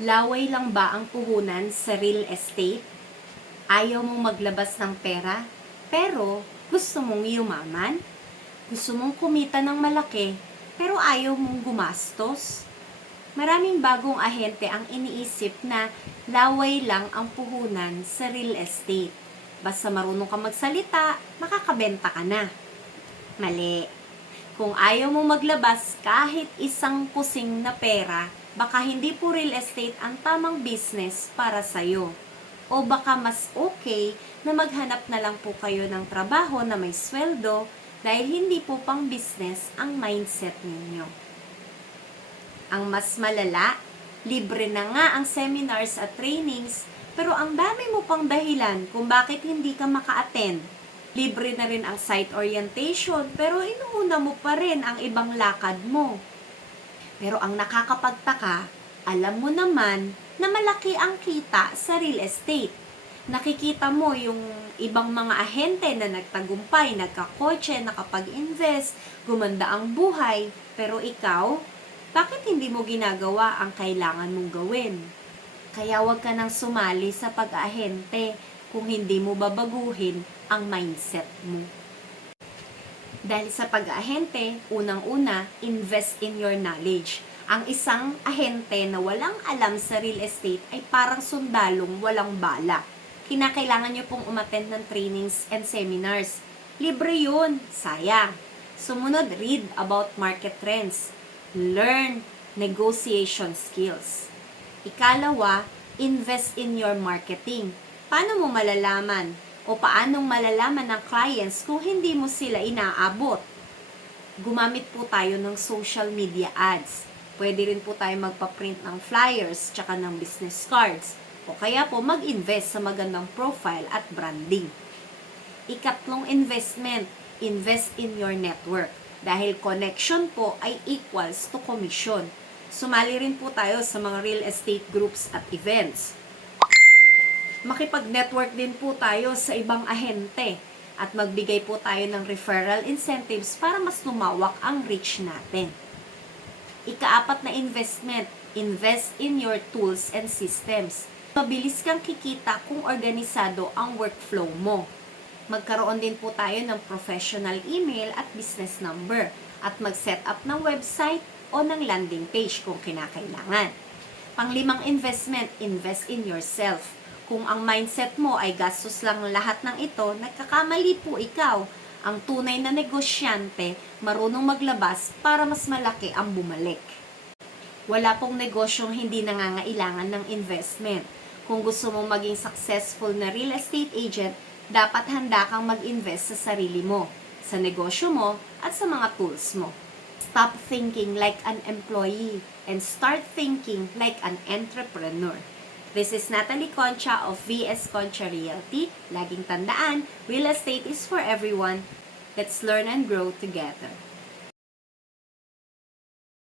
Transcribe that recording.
Laway lang ba ang puhunan sa real estate? Ayaw mong maglabas ng pera, pero gusto mong yumaman? Gusto mong kumita ng malaki, pero ayaw mong gumastos? Maraming bagong ahente ang iniisip na laway lang ang puhunan sa real estate. Basta marunong ka magsalita, makakabenta ka na. Mali. Kung ayaw mo maglabas kahit isang kusing na pera, baka hindi po real estate ang tamang business para sa'yo. O baka mas okay na maghanap na lang po kayo ng trabaho na may sweldo dahil hindi po pang business ang mindset ninyo. Ang mas malala, libre na nga ang seminars at trainings, pero ang dami mo pang dahilan kung bakit hindi ka maka-attend. Libre na rin ang site orientation, pero inuuna mo pa rin ang ibang lakad mo. Pero ang nakakapagtaka, alam mo naman na malaki ang kita sa real estate. Nakikita mo yung ibang mga ahente na nagtagumpay, nagkakotse, nakapag-invest, gumanda ang buhay, pero ikaw, bakit hindi mo ginagawa ang kailangan mong gawin? Kaya huwag ka nang sumali sa pag-ahente kung hindi mo babaguhin ang mindset mo. Dahil sa pag-ahente, unang-una, invest in your knowledge. Ang isang ahente na walang alam sa real estate ay parang sundalong walang bala. Kinakailangan nyo pong umattend ng trainings and seminars. Libre yun, sayang. Sumunod, read about market trends. Learn negotiation skills. Ikalawa, invest in your marketing. Paano mo malalaman o paanong malalaman ng clients kung hindi mo sila inaabot? Gumamit po tayo ng social media ads. Pwede rin po tayo magpa-print ng flyers tsaka ng business cards. O kaya po mag-invest sa magandang profile at branding. Ikatlong investment, invest in your network. Dahil connection po ay equals to commission. Sumali rin po tayo sa mga real estate groups at events. Makipag-network din po tayo sa ibang ahente at magbigay po tayo ng referral incentives para mas lumawak ang reach natin. Ikaapat na investment, invest in your tools and systems. Mabilis kang kikita kung organisado ang workflow mo. Magkaroon din po tayo ng professional email at business number at mag-set up ng website o ng landing page kung kinakailangan. Panglimang investment, invest in yourself. Kung ang mindset mo ay gastos lang lahat ng ito, nagkakamali po ikaw. Ang tunay na negosyante, marunong maglabas para mas malaki ang bumalik. Wala pong negosyong hindi nangangailangan ng investment. Kung gusto mong maging successful na real estate agent, dapat handa kang mag-invest sa sarili mo, sa negosyo mo, at sa mga tools mo. Stop thinking like an employee and start thinking like an entrepreneur. This is Natalie Concha of VS Concha Realty. Laging tandaan, real estate is for everyone. Let's learn and grow together.